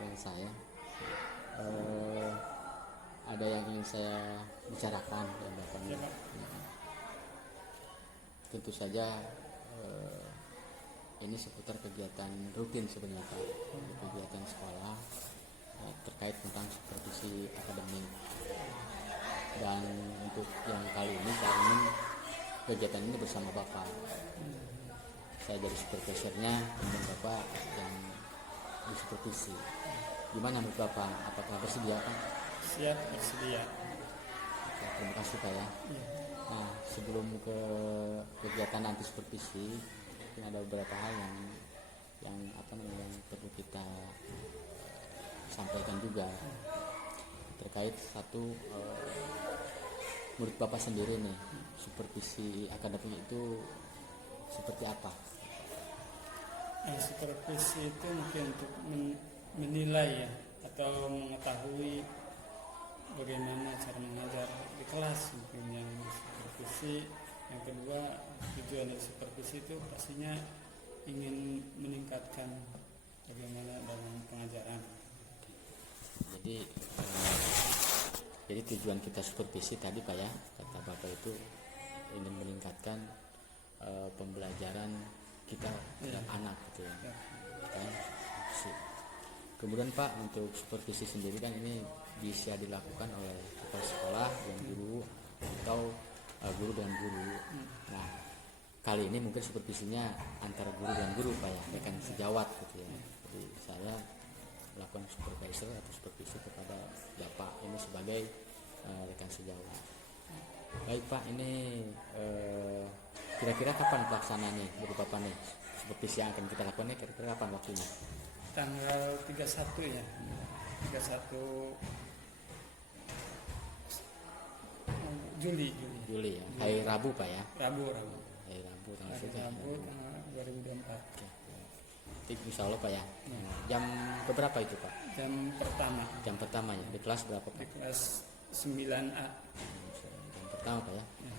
dengan saya. Eh, ada yang ingin saya bicarakan dengan Bapak. Ya, Pak. Tentu saja eh, ini seputar kegiatan rutin sebenarnya Pak, kegiatan sekolah terkait tentang supervisi akademik. Dan untuk yang kali ini saya ingin kegiatan ini bersama Bapak. Saya jadi supervisornya, kemudian Bapak yang disupervisi. Gimana menurut Bapak? Apakah bersedia Pak? Siap, bersedia. Oke, terima kasih Pak ya. Ya. Nah, sebelum ke kegiatan nanti supervisi, mungkin ada beberapa hal yang perlu kita sampaikan juga terkait satu, menurut Bapak sendiri nih, supervisi akademik itu seperti apa? Supervisi itu mungkin untuk menilai ya, atau mengetahui bagaimana cara mengajar di kelas, mungkin yang supervisi. Yang kedua, tujuan dari supervisi itu pastinya ingin meningkatkan bagaimana dalam pengajaran. Jadi tujuan kita supervisi tadi Pak ya, kata Bapak itu ingin meningkatkan pembelajaran kita terhadap anak gitu ya. Kan? Kemudian Pak, untuk supervisi sendiri kan ini bisa dilakukan oleh kepala sekolah dan guru atau guru dan guru. Nah, kali ini mungkin supervisinya antara guru dan guru Pak ya, rekan sejawat gitu ya. Jadi saya melakukan supervisor atau supervisi kepada Bapak ini sebagai rekan sejawat. Baik Pak, ini kira-kira kapan pelaksanaan nih dari Bapak nih? Supervisi yang akan kita lakukan nih kira-kira kapan waktunya? Tanggal 31 ya, 31 Juli ya, hari Rabu Pak ya? Rabu Hari Rabu tanggal hari Rabu tanggal 2024. Oke. Insya Allah Pak ya. Jam keberapa itu Pak? Jam pertama Jam pertama ya. Di kelas berapa Pak? di kelas 9A. Jam pertama Pak ya. Nah,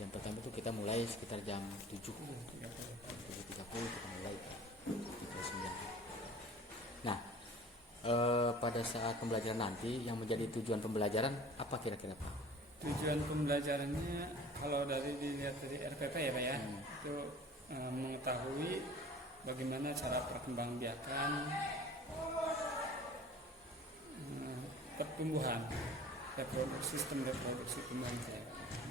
jam pertama itu kita mulai sekitar jam 7. 7.30 kita mulai di kelas 9. Nah, pada saat pembelajaran nanti yang menjadi tujuan pembelajaran apa kira-kira Pak? Tujuan pembelajarannya kalau dilihat dari RPP ya Pak ya, itu mengetahui bagaimana cara perkembangbiakan pertumbuhan, sistem reproduksi tumbuhan,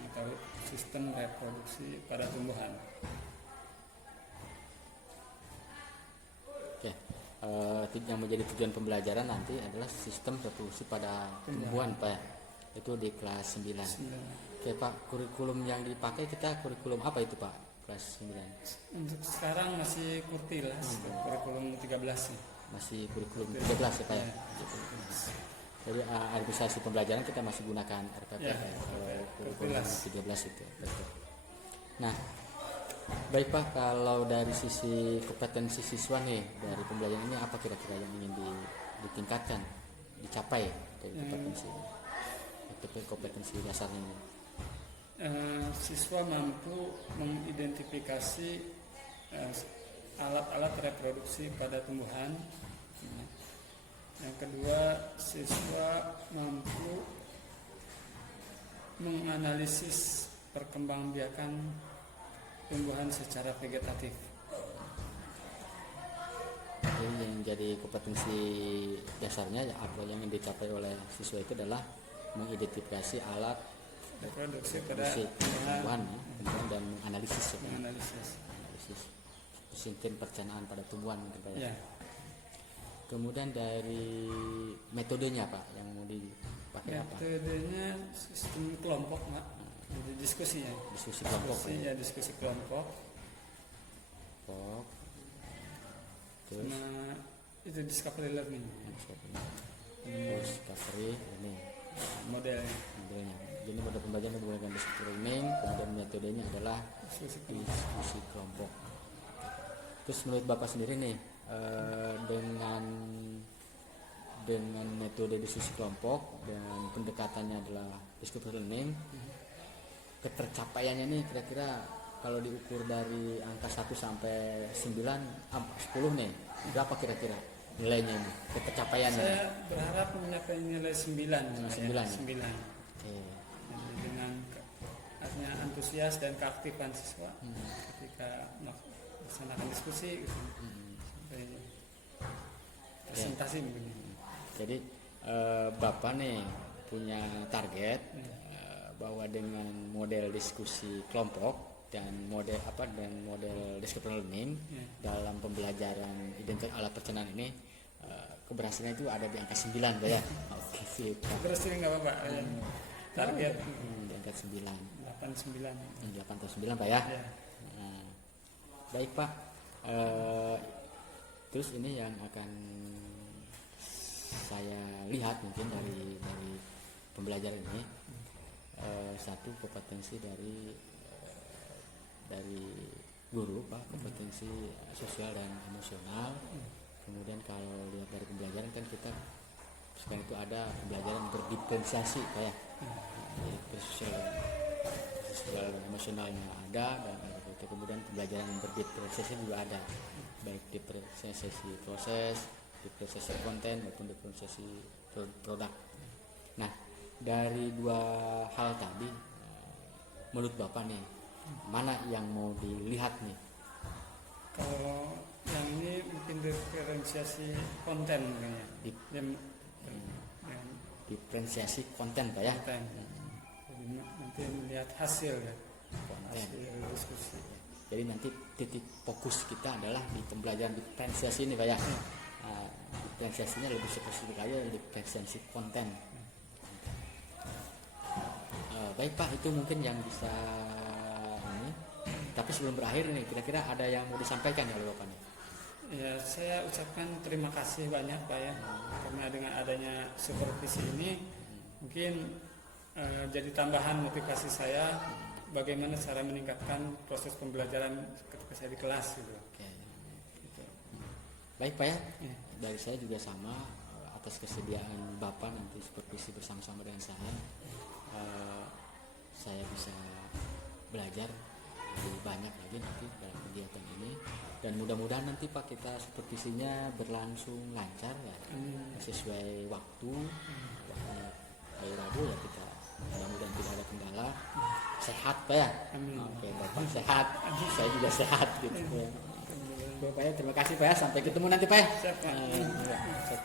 mengetahui sistem reproduksi pada tumbuhan. Oke, yang menjadi tujuan pembelajaran nanti adalah sistem reproduksi pada tumbuhan Pak ya. Itu di kelas 9. Oke Pak, kurikulum yang dipakai kita kurikulum apa itu Pak? Kelas 9. Untuk sekarang masih kurtil, kurikulum 13 sih. Masih kurikulum 13 ya Pak ya. Jadi administrasi pembelajaran kita masih gunakan RPP ya, kurikulum 13 itu. Betul. Nah, baik Pak, kalau dari sisi kompetensi siswa nih dari pembelajaran ini apa kira-kira yang ingin ditingkatkan, dicapai dari kompetensi dasarnya ini? Siswa mampu mengidentifikasi alat-alat reproduksi pada tumbuhan. Yang kedua, siswa mampu menganalisis perkembangbiakan tumbuhan secara vegetatif. Jadi yang jadi kompetensi dasarnya apa yang dicapai oleh siswa itu adalah mengidentifikasi alat Reproduksi pada tumbuhan dan menganalisis sistem perencanaan pada tumbuhan ya. Kemudian dari metodenya Pak yang mau dipakai apa? Metodenya sistem kelompok Pak. Jadi diskusi kelompok. Diskusi kelompok. Terus itu discovery learning. Discovery ini modelnya. Jadi model pembelajaran menggunakan discovery learning, kemudian metodenya adalah diskusi kelompok. Terus menurut Bapak sendiri nih, dengan metode diskusi kelompok dan pendekatannya adalah discovery learning, ketercapaiannya nih kira-kira kalau diukur dari angka 1 sampai 9, 10 nih, berapa kira-kira? nilainya ini, pencapaiannya? Saya berharap mencapai nilai 9. 9 ya? 9. Oke. Jadi dengan artinya antusias dan keaktifan siswa ketika melaksanakan diskusi gitu. Sampai presentasi mungkin. Jadi Bapak nih punya target bahwa dengan model diskusi kelompok dan model descriptive learning dalam pembelajaran identitas alat pencernaan ini keberhasilan itu ada di angka 9 Pak ya. Oke sip. Terus ini nggak apa-apa target Di angka 9. 89. 8 atau 9 Pak ya. Ya. Nah, baik Pak. Terus ini yang akan saya lihat mungkin dari pembelajaran ini, satu kompetensi dari guru Pak, kompetensi sosial dan emosional. Kemudian kalau lihat dari pembelajaran kan kita sekarang itu ada pembelajaran berdiferensiasi Pak ya. Jadi sosial dan emosionalnya ada, dan itu kemudian pembelajaran berdiferensiasi juga ada, baik diferensiasi proses, diferensiasi konten maupun diferensiasi produk. Nah, dari dua hal tadi, menurut Bapak nih, mana yang mau dilihat nih? Kalau yang ini mungkin diferensiasi konten kayaknya. Diferensiasi konten Pak ya. Konten. Jadi nanti melihat hasil ya. Konten. Hasil diskusi. Jadi nanti titik fokus kita adalah di pembelajaran diferensiasi ini Pak ya. Diferensiasinya lebih spesifik aja, diferensiasi konten. Baik Pak, itu mungkin yang bisa ini. Tapi sebelum berakhir nih, kira-kira ada yang mau disampaikan ya oleh Bapak nih? Ya, saya ucapkan terima kasih banyak Pak ya, karena dengan adanya supervisi ini mungkin jadi tambahan motivasi saya bagaimana cara meningkatkan proses pembelajaran ketika saya di kelas gitu. Oke. Gitu. Baik Pak ya, dari saya juga sama, atas kesediaan Bapak nanti supervisi bersama-sama dengan saya bisa belajar lebih banyak lagi nanti dalam kegiatan ini, dan mudah-mudahan nanti Pak kita supervisinya berlangsung lancar ya, sesuai waktu. Hari Rabu ya kita mudah-mudahan tidak ada kendala, sehat Pak ya. Oke, Bapak sehat, saya juga sehat gitu. Oke Pak ya, terima kasih Pak ya, sampai ketemu nanti Pak ya. Siap, Pak. Siap.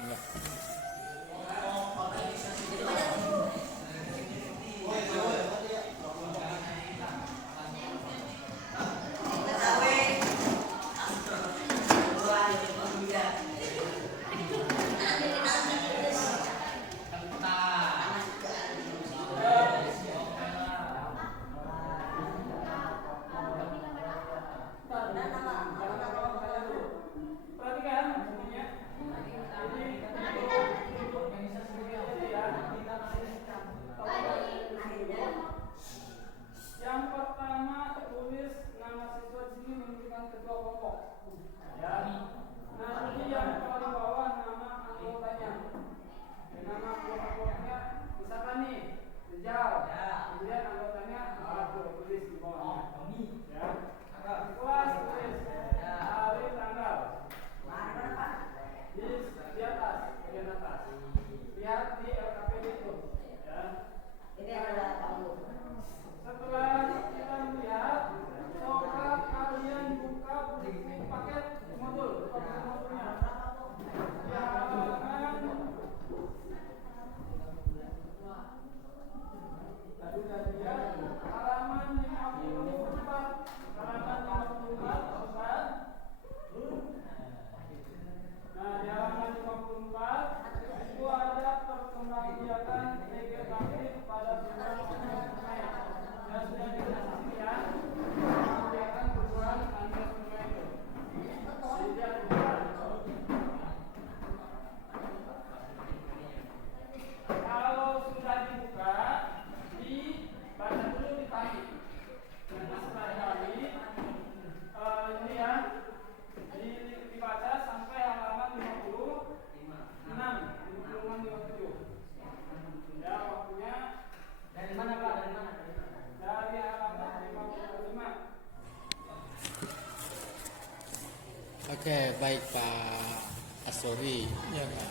kasih. Ya Pak.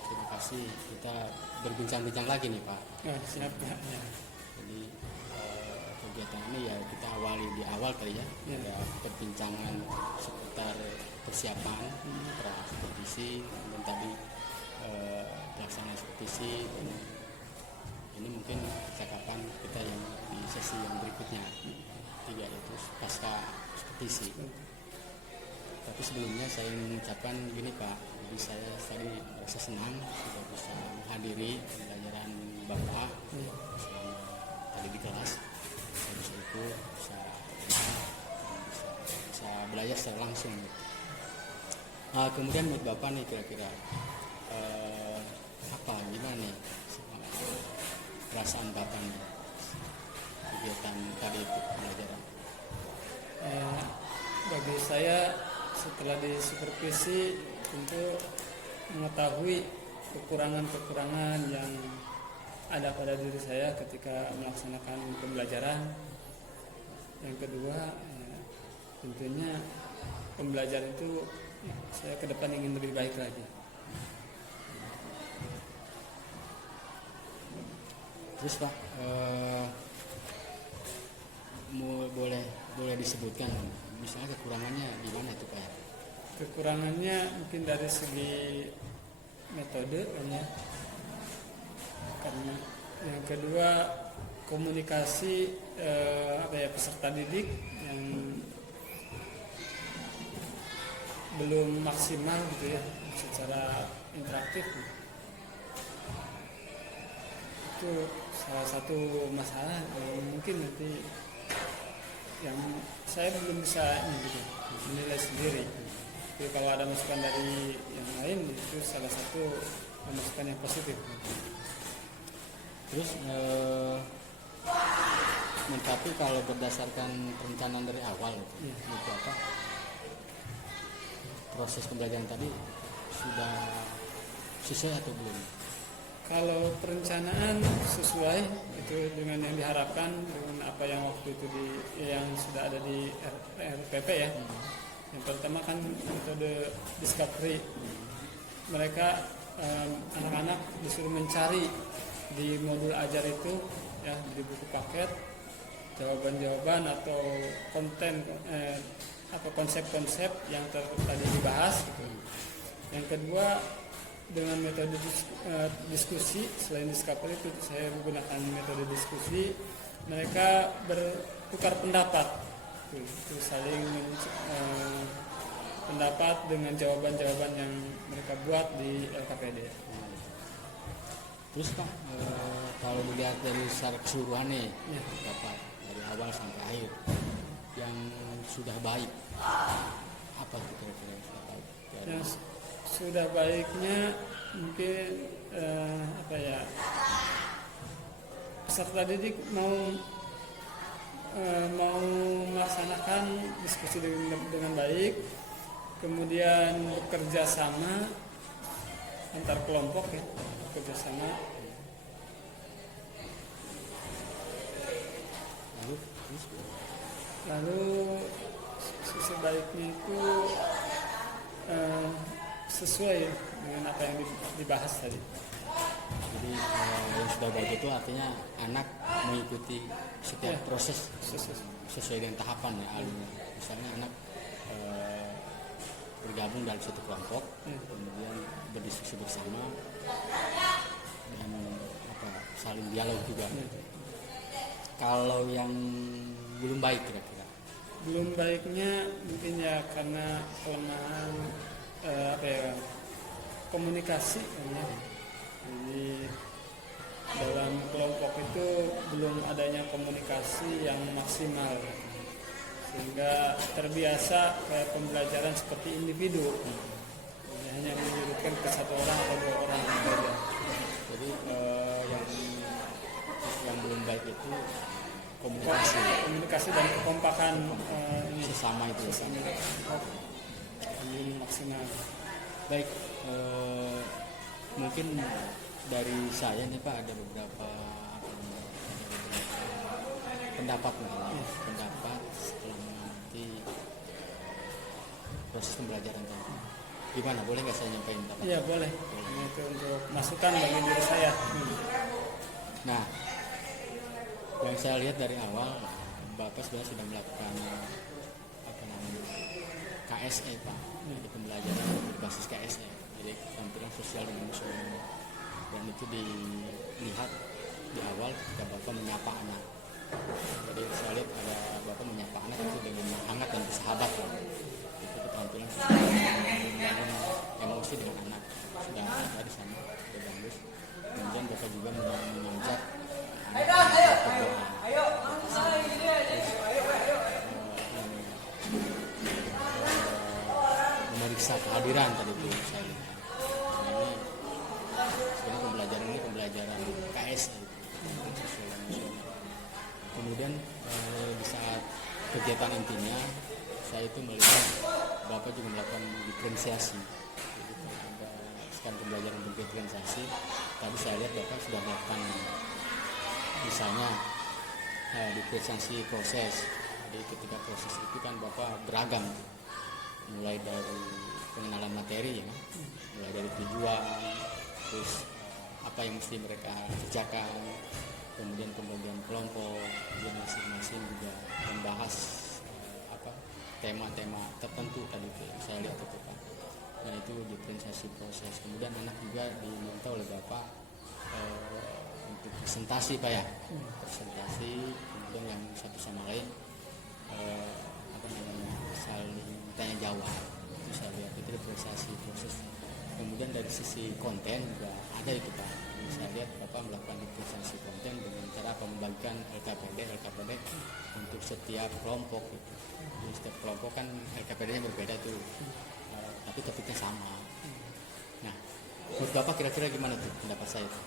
Terima kasih. Kita berbincang-bincang lagi nih Pak. Siap Pak. Ya. Jadi kegiatan ini ya kita awali di awal kali ya. Ya. Ada perbincangan seputar persiapan pra-ekspedisi dan tadi pelaksanaan ekspedisi. Dan ini mungkin percakapan kita yang di sesi yang berikutnya, 3 yaitu pasca ekspedisi. Tapi sebelumnya saya ingin mengucapkan gini Pak, jadi saya tadi merasa senang sudah bisa menghadiri pembelajaran Bapak selama tadi di kelas. Saya bisa ikut, bisa belajar secara langsung. Kemudian menurut Bapak nih kira-kira gimana nih perasaan Bapak nih kegiatan tadi itu pembelajaran? Bagi saya setelah disupervisi tentu mengetahui kekurangan-kekurangan yang ada pada diri saya ketika melaksanakan pembelajaran. Yang kedua, tentunya pembelajaran itu saya ke depan ingin lebih baik lagi. Terus Pak, boleh disebutkan misalnya kekurangannya di mana itu Pak? Kekurangannya mungkin dari segi metode kan ya. Karena yang kedua komunikasi peserta didik yang belum maksimal gitu ya secara interaktif. Itu salah satu masalah mungkin nanti yang saya belum bisa menilai sendiri. Tapi kalau ada masukan dari yang lain itu salah satu masukan yang positif. Terus tapi kalau berdasarkan perencanaan dari awal itu apa proses pembelajaran tadi sudah sesuai atau belum? Kalau perencanaan sesuai itu dengan yang diharapkan dengan apa yang waktu itu yang sudah ada di RPP ya. Yang pertama kan metode discovery. Mereka anak-anak disuruh mencari di modul ajar itu ya di buku paket jawaban-jawaban atau konten atau konsep-konsep yang tadi dibahas gitu. Yang kedua dengan metode diskusi, selain discovery itu saya menggunakan metode diskusi, mereka bertukar pendapat itu saling pendapat dengan jawaban-jawaban yang mereka buat di LKPD. Terus Pak, kalau dilihat dari secara keseluruhan nih Bapak dari awal sampai akhir yang sudah baik apa kira-kira yang sudah baik? Yang sudah baiknya mungkin peserta didik mau melaksanakan diskusi dengan baik, kemudian bekerja sama antar kelompok ya, bekerja sama. Lalu sisi baiknya itu sesuai dengan apa yang dibahas tadi. Jadi yang sudah baik itu artinya anak mengikuti setiap proses sesuai dengan tahapan ya alurnya. Misalnya anak bergabung dalam satu kelompok, kemudian berdiskusi bersama dan saling dialog juga. Kalau yang belum baik kira-kira? Belum baiknya mungkin ya karena kelemahan komunikasi ya. Jadi dalam kelompok itu belum adanya komunikasi yang maksimal sehingga terbiasa kayak pembelajaran seperti individu, hanya menyudutkan ke satu orang atau 2 orang saja. Jadi yang belum baik itu komunikasi dan kekompakan sesama itu belum maksimal. Baik, mungkin dari saya nih Pak ada beberapa pendapat pendapat setelah nanti proses pembelajaran tadi. Gimana, boleh nggak saya nyampaikan Pak? Iya boleh. Ini itu untuk masukan bagi diri saya. Nah, yang saya lihat dari awal Bapak sebenarnya sudah melakukan apa namanya KSE Pak, jadi pembelajaran berbasis KSE, jadi keterampilan sosial dan emosional, dan itu dilihat di awal ketika Bapak menyapa anak. Jadi saya lihat ada Bapak menyapa anak itu dengan hangat dan bersahabat Pak. Itu keterampilan sosial, membangun emosi dengan anak sudah ada di sana, sudah bagus. Kemudian Bapak juga mengajak memeriksa kehadiran tadi itu saya lihat. Nah, ini sebenarnya pembelajaran KS sosial emosional. Kemudian di saat kegiatan intinya saya itu melihat Bapak juga melakukan diferensiasi. Jadi ada sekarang pembelajaran diferensiasi. Tadi saya lihat Bapak sudah melakukan misalnya diferensiasi proses. Jadi ketika proses itu kan Bapak beragam, mulai dari pengenalan materi ya, mulai dari tujuan, terus apa yang mesti mereka kerjakan, kemudian pembagian kelompok, kemudian masing-masing juga membahas tema-tema tertentu tadi itu yang saya lihat itu Pak. Dan itu diferensiasi proses. Kemudian anak juga diminta oleh Bapak untuk presentasi Pak ya, presentasi, kemudian yang satu sama lain saling tanya jawab. Itu saya lihat itu diferensiasi proses. Kemudian dari sisi konten juga ada itu Pak. Saya lihat Bapak melakukan diferensiasi konten dengan cara membagikan LKPD untuk setiap kelompok gitu. Jadi setiap kelompok kan LKPD-nya berbeda tuh, tapi topiknya sama. Nah, menurut Bapak kira-kira gimana tuh pendapat saya tuh?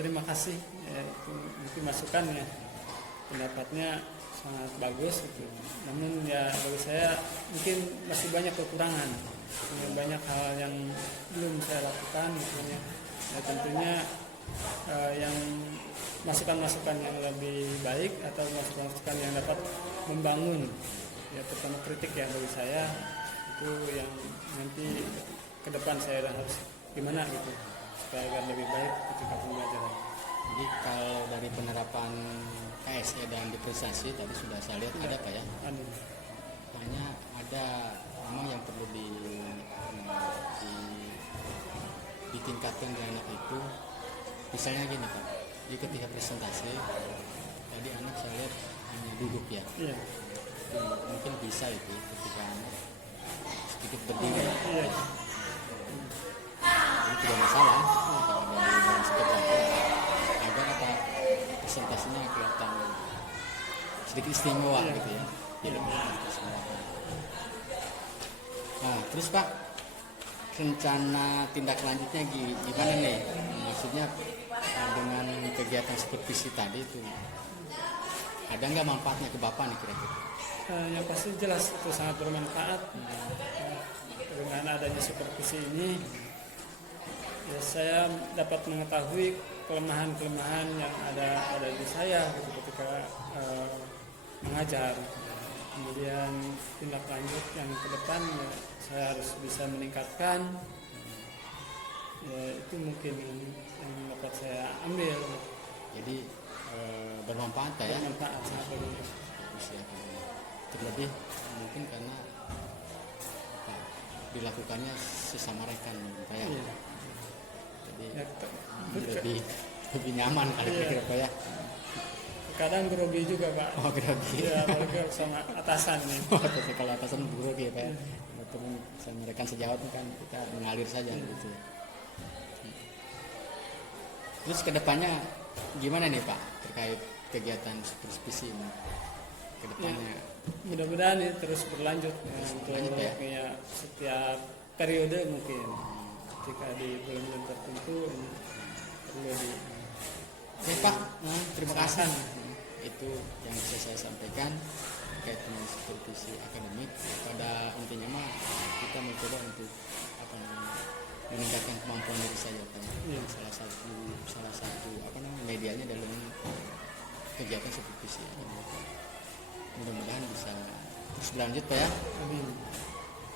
Terima kasih itu masukan ya, pendapatnya sangat bagus gitu. Namun ya bagi saya mungkin masih banyak kekurangan, banyak hal yang belum saya lakukan gitu ya. Ya tentunya yang masukan-masukan yang lebih baik atau masukan-masukan yang dapat membangun ya, terutama kritik ya bagi saya itu yang nanti ke depan saya harus gimana gitu supaya agar lebih baik ketika pembelajaran. Jadi kalau dari penerapan KSE dan diferensiasi tadi sudah saya lihat ada Pak ya. Hanya ada memang yang perlu ditingkatkan di anak itu. Misalnya gini Pak, di ketika presentasi tadi anak saya lihat hanya duduk ya. Iya. Mungkin bisa itu ketika anak sedikit berdiri. Iya. Ini tidak masalah dari dalam sekitar agar apa presentasinya kelihatan sedikit istimewa gitu ya. Nah, terus Pak, rencana tindak lanjutnya gimana nih? Maksudnya dengan kegiatan supervisi tadi itu ada nggak manfaatnya ke Bapak nih kira-kira? Yang pasti jelas itu sangat bermanfaat. Dengan adanya supervisi ini ya saya dapat mengetahui kelemahan-kelemahan yang ada di saya gitu, ketika mengajar. Kemudian tindak lanjut yang ke depan ya, saya harus bisa meningkatkan. Ya, itu mungkin yang dapat saya ambil. Jadi bermanfaat ya? Bermanfaat sangat bermanfaat. Terlebih mungkin karena dilakukannya sesama rekan kayak. Iya. Jadi lebih nyaman kali kira-kira Pak ya. Kadang grogi juga Pak. Oh grogi. Ya apalagi sama atasan nih. Kalau atasan grogi ya Pak ya. Teman sama rekan sejawat kan kita mengalir saja gitu. Terus kedepannya gimana nih Pak terkait kegiatan supervisi ini? Kedepannya mudah-mudahan ini terus berlanjut ya, untuk ya? Ya, setiap periode mungkin ketika di bulan-bulan tertentu ini perlu di. Oke Pak, terima kasih. Itu yang bisa saya sampaikan terkait dengan supervisi akademik. Pada intinya mah kita mencoba untuk meningkatkan kemampuan diri saja Pak. Ya. Salah satu medianya dalam kegiatan supervisi. Mudah-mudahan bisa terus berlanjut Pak ya. Amin.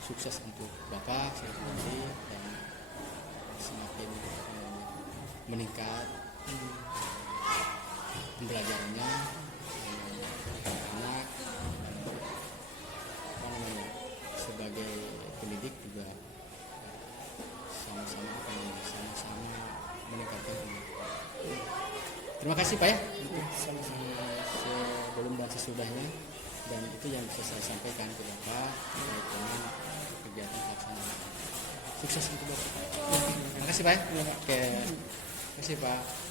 sukses untuk Bapak sendiri dan semakin meningkat pembelajarannya anak apa namanya sebagai pendidik juga sama-sama meningkatkan pendidikan. Terima kasih Pak ya sebelum dan sesudahnya, dan itu yang bisa saya sampaikan ke Bapak terkait dengan kegiatan pelaksanaan. Sukses untuk Bapak. Terima kasih Pak. Oke. Terima kasih Pak.